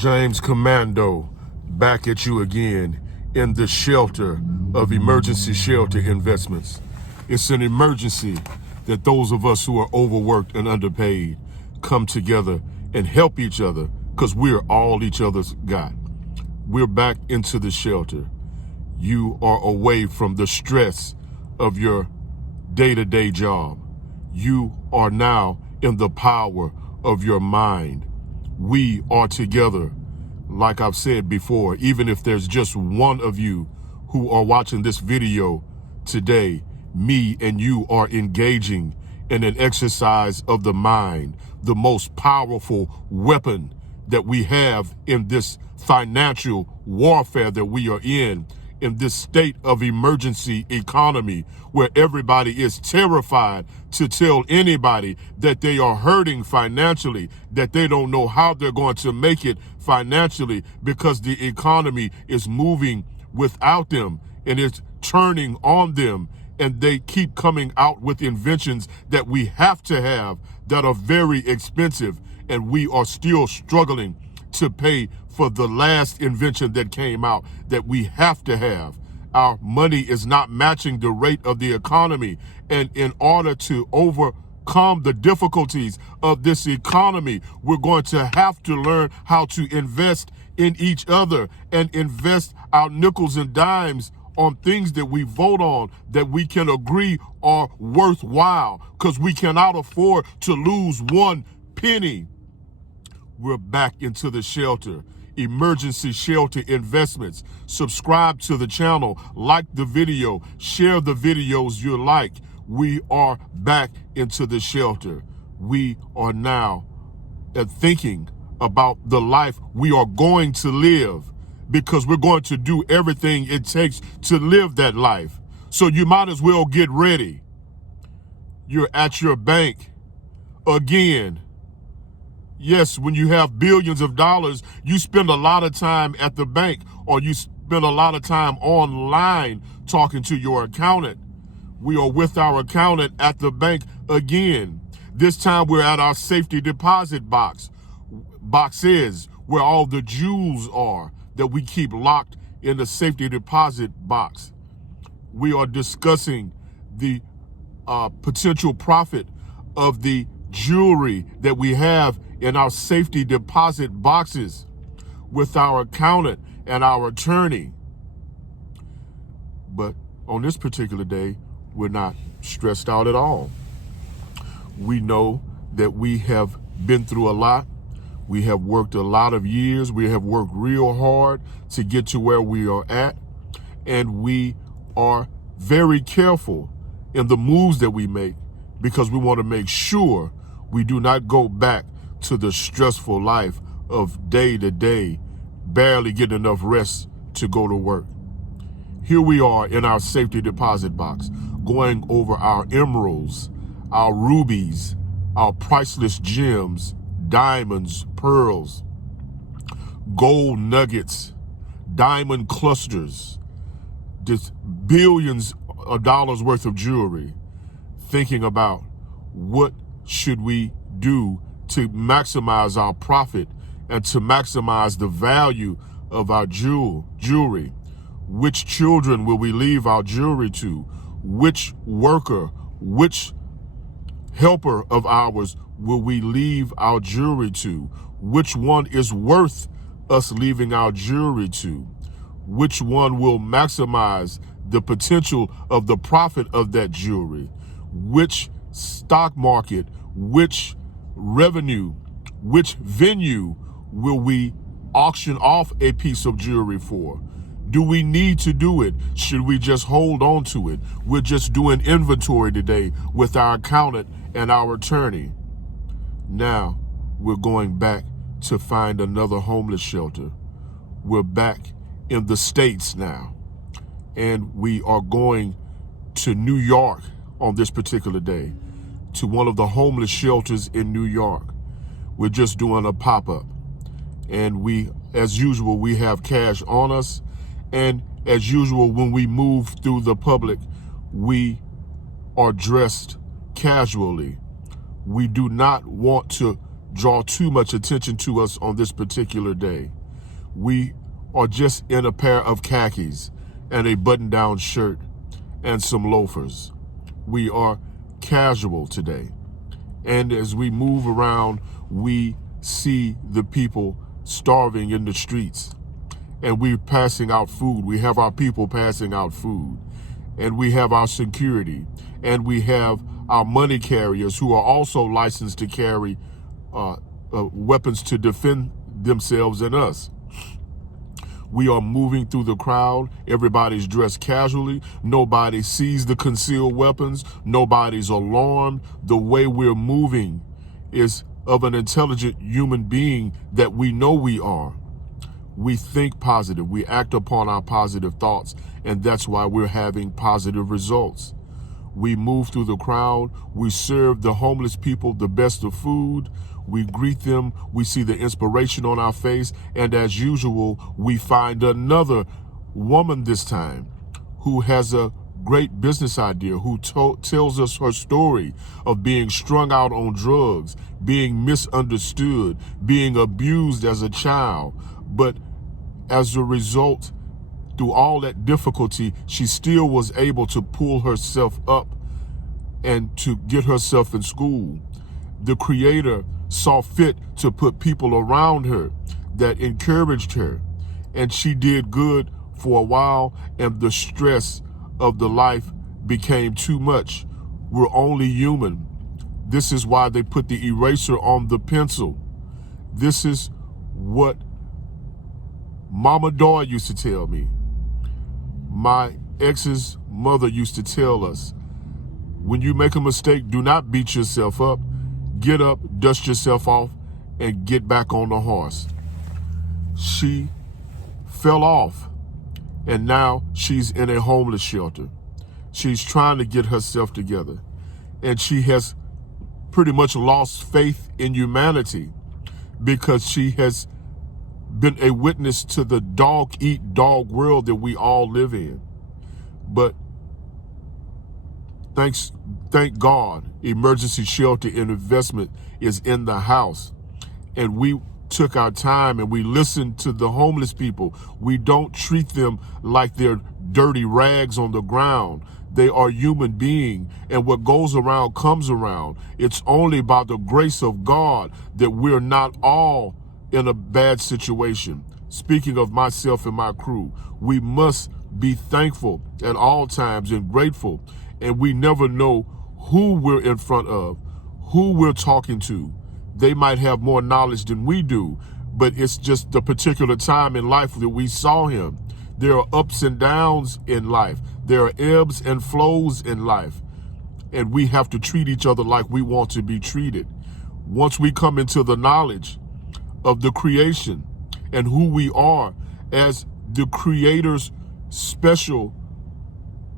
James Commando, back at you again in the shelter of emergency shelter investments. It's an emergency that those of us who are overworked and underpaid come together and help each other because we're all each other's God. We're back into the shelter. You are away from the stress of your day-to-day job. You are now in the power of your mind. We are together, like I've said before, even if there's just one of you who are watching this video today, me and you are engaging in an exercise of the mind, the most powerful weapon that we have in this financial warfare that we are in this state of emergency economy where everybody is terrified to tell anybody that they are hurting financially, that they don't know how they're going to make it financially because the economy is moving without them and it's turning on them. And they keep coming out with inventions that we have to have that are very expensive. And we are still struggling to pay for the last invention that came out that we have to have. Our money is not matching the rate of the economy. And in order to overcome the difficulties of this economy, we're going to have to learn how to invest in each other and invest our nickels and dimes on things that we vote on that we can agree are worthwhile, because we cannot afford to lose one penny. We're back into the shelter, emergency shelter investments. Subscribe to the channel, like the video, share the videos you like. We are back into the shelter. We are now thinking about the life we are going to live, because we're going to do everything it takes to live that life. So you might as well get ready. You're at your bank again. Yes, when you have billions of dollars, you spend a lot of time at the bank, or you spend a lot of time online talking to your accountant. We are with our accountant at the bank again. This time we're at our safety deposit boxes where all the jewels are that we keep locked in the safety deposit box. We are discussing the potential profit of the jewelry that we have in our safety deposit boxes with our accountant and our attorney. But on this particular day, we're not stressed out at all. We know that we have been through a lot. We have worked a lot of years. We have worked real hard to get to where we are at. And we are very careful in the moves that we make, because we want to make sure we do not go back to the stressful life of day to day, barely getting enough rest to go to work. Here we are in our safety deposit box, going over our emeralds, our rubies, our priceless gems, diamonds, pearls, gold nuggets, diamond clusters, just billions of dollars worth of jewelry, thinking about what should we do to maximize our profit and to maximize the value of our jewelry. Which children will we leave our jewelry to? Which worker, which helper of ours will we leave our jewelry to? Which one is worth us leaving our jewelry to? Which one will maximize the potential of the profit of that jewelry? Which stock market, which revenue, which venue will we auction off a piece of jewelry for? Do we need to do it? Should we just hold on to it? We're just doing inventory today with our accountant and our attorney. Now we're going back to find another homeless shelter. We're back in the States now, and we are going to New York on this particular day, to one of the homeless shelters in New York. We're just doing a pop-up, and we, as usual, we have cash on us, and as usual, when we move through the public, we are dressed casually. We do not want to draw too much attention to us on this particular day. We are just in a pair of khakis and a button-down shirt and some loafers. We are casual today. And as we move around, we see the people starving in the streets. And we're passing out food. We have our people passing out food. And we have our security. And we have our money carriers who are also licensed to carry weapons to defend themselves and us. We are moving through the crowd. Everybody's dressed casually. Nobody sees the concealed weapons. Nobody's alarmed. The way we're moving is of an intelligent human being that we know we are. We think positive. We act upon our positive thoughts, and that's why we're having positive results. We move through the crowd. We serve the homeless people the best of food. We greet them. We see the inspiration on our face. And as usual, we find another woman this time who has a great business idea, who tells us her story of being strung out on drugs, being misunderstood, being abused as a child. But as a result, through all that difficulty, she still was able to pull herself up and to get herself in school. The Creator saw fit to put people around her that encouraged her, and she did good for a while, and the stress of the life became too much. We're only human. This is why they put the eraser on the pencil. This is what Mama Doy used to tell me. My ex's mother used to tell us, when you make a mistake, do not beat yourself up. Get up, dust yourself off, and get back on the horse. She fell off, and now she's in a homeless shelter. She's trying to get herself together, and she has pretty much lost faith in humanity because she has been a witness to the dog-eat-dog world that we all live in. But thank God, emergency shelter and investment is in the house. And we took our time and we listened to the homeless people. We don't treat them like they're dirty rags on the ground. They are human beings, and what goes around comes around. It's only by the grace of God that we're not all in a bad situation. Speaking of myself and my crew, we must be thankful at all times and grateful, and we never know who we're in front of, who we're talking to. They might have more knowledge than we do, but it's just the particular time in life that we saw him. There are ups and downs in life. There are ebbs and flows in life, and we have to treat each other like we want to be treated. Once we come into the knowledge of the creation and who we are as the Creator's special,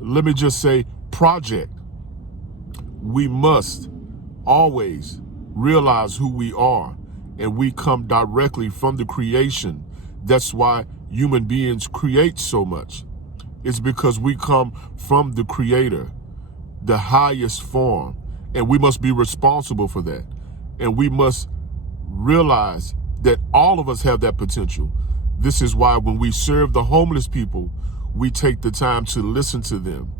let me just say, project, we must always realize who we are, and we come directly from the creation. That's why human beings create so much. It's because we come from the Creator, the highest form, and we must be responsible for that. And we must realize that all of us have that potential. This is why when we serve the homeless people, we take the time to listen to them.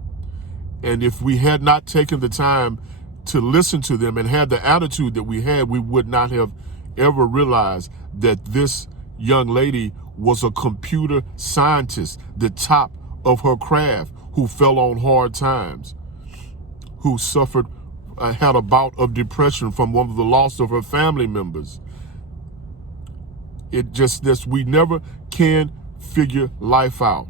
And if we had not taken the time to listen to them and had the attitude that we had, we would not have ever realized that this young lady was a computer scientist, the top of her craft, who fell on hard times, who suffered, had a bout of depression from one of the loss of her family members. It just this, we never can figure life out.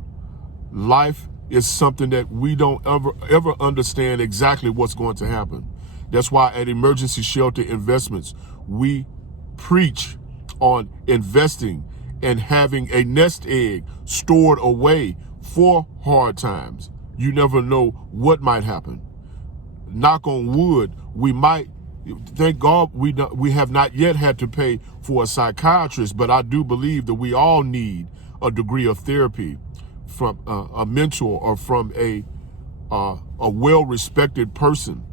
Life is something that we don't ever understand exactly what's going to happen. That's why at Emergency Shelter Investments, we preach on investing and having a nest egg stored away for hard times. You never know what might happen. Knock on wood, we might, thank God we have not yet had to pay for a psychiatrist, but I do believe that we all need a degree of therapy from a mentor or from a well-respected person.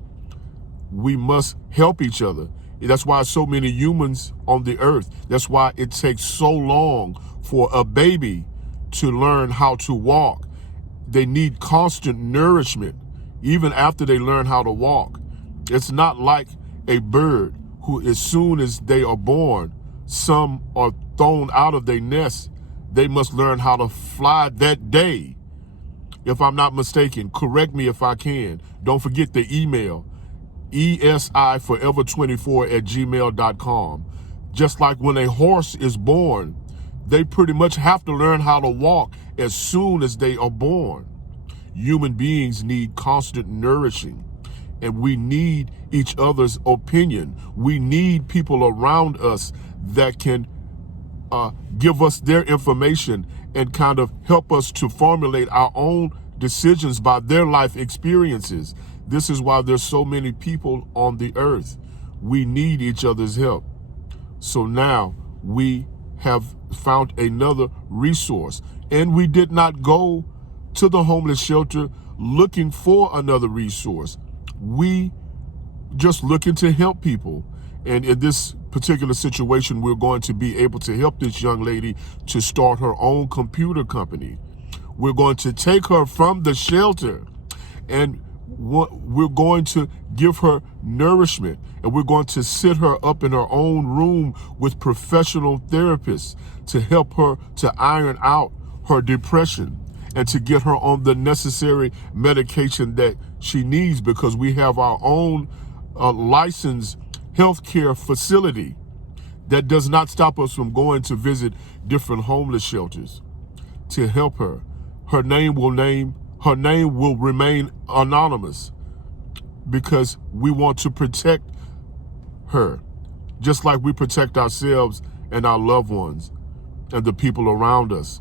We must help each other. That's why so many humans on the earth. That's why it takes so long for a baby to learn how to walk. They need constant nourishment even after they learn how to walk. It's not like a bird who, as soon as they are born, some are thrown out of their nest. They must learn how to fly that day. If I'm not mistaken, correct me if I can. Don't forget the email, esiforever24@gmail.com. Just like when a horse is born, they pretty much have to learn how to walk as soon as they are born. Human beings need constant nourishing, and we need each other's opinion. We need people around us that can give us their information and kind of help us to formulate our own decisions by their life experiences. This is why there's so many people on the earth. We need each other's help. So now we have found another resource, and we did not go to the homeless shelter looking for another resource. We just looking to help people. And in this particular situation, we're going to be able to help this young lady to start her own computer company. We're going to take her from the shelter, and we're going to give her nourishment, and we're going to sit her up in her own room with professional therapists to help her to iron out her depression and to get her on the necessary medication that she needs, because we have our own licensed healthcare facility that does not stop us from going to visit different homeless shelters to help her. Her name will remain anonymous because we want to protect her, just like we protect ourselves and our loved ones and the people around us.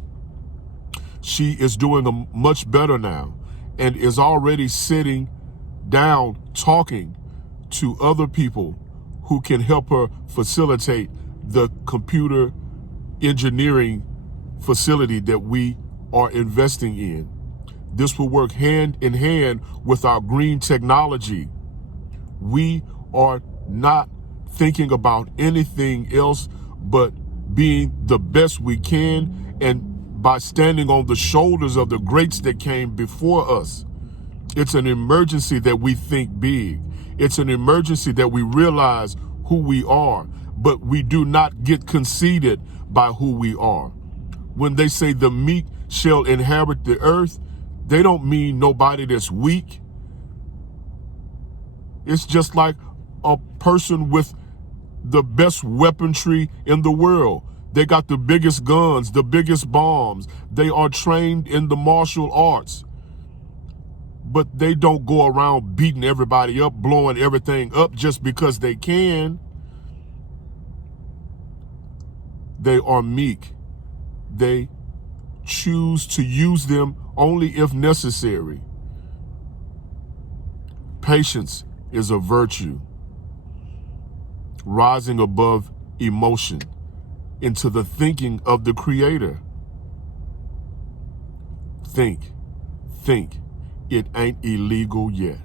She is doing much better now and is already sitting down talking to other people who can help her facilitate the computer engineering facility that we are investing in. This will work hand in hand with our green technology. We are not thinking about anything else but being the best we can, and by standing on the shoulders of the greats that came before us. It's an emergency that we think big. It's an emergency that we realize who we are, but we do not get conceited by who we are. When they say the meek shall inherit the earth, they don't mean nobody that's weak. It's just like a person with the best weaponry in the world. They got the biggest guns, the biggest bombs. They are trained in the martial arts. But they don't go around beating everybody up, blowing everything up just because they can. They are meek. They choose to use them only if necessary. Patience is a virtue. Rising above emotion into the thinking of the Creator. Think. It ain't illegal yet.